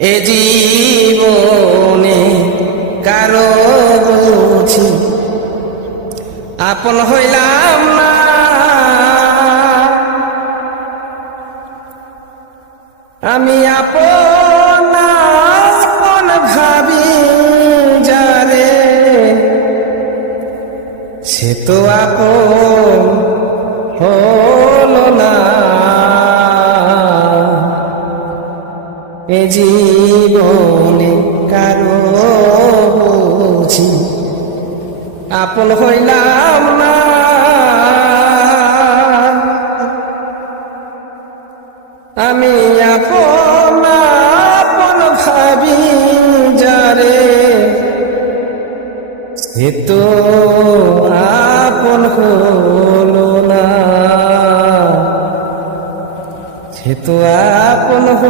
এ জীবনে কারো বুঝি আপন হইলাম না, আমি আপন আপন ভাবি যারে, সে তো আপন হলো না। এ জীবনে কারো বুঝি আপন হইলাম না, আমি আপন আপন ভাবি যারে, সে তো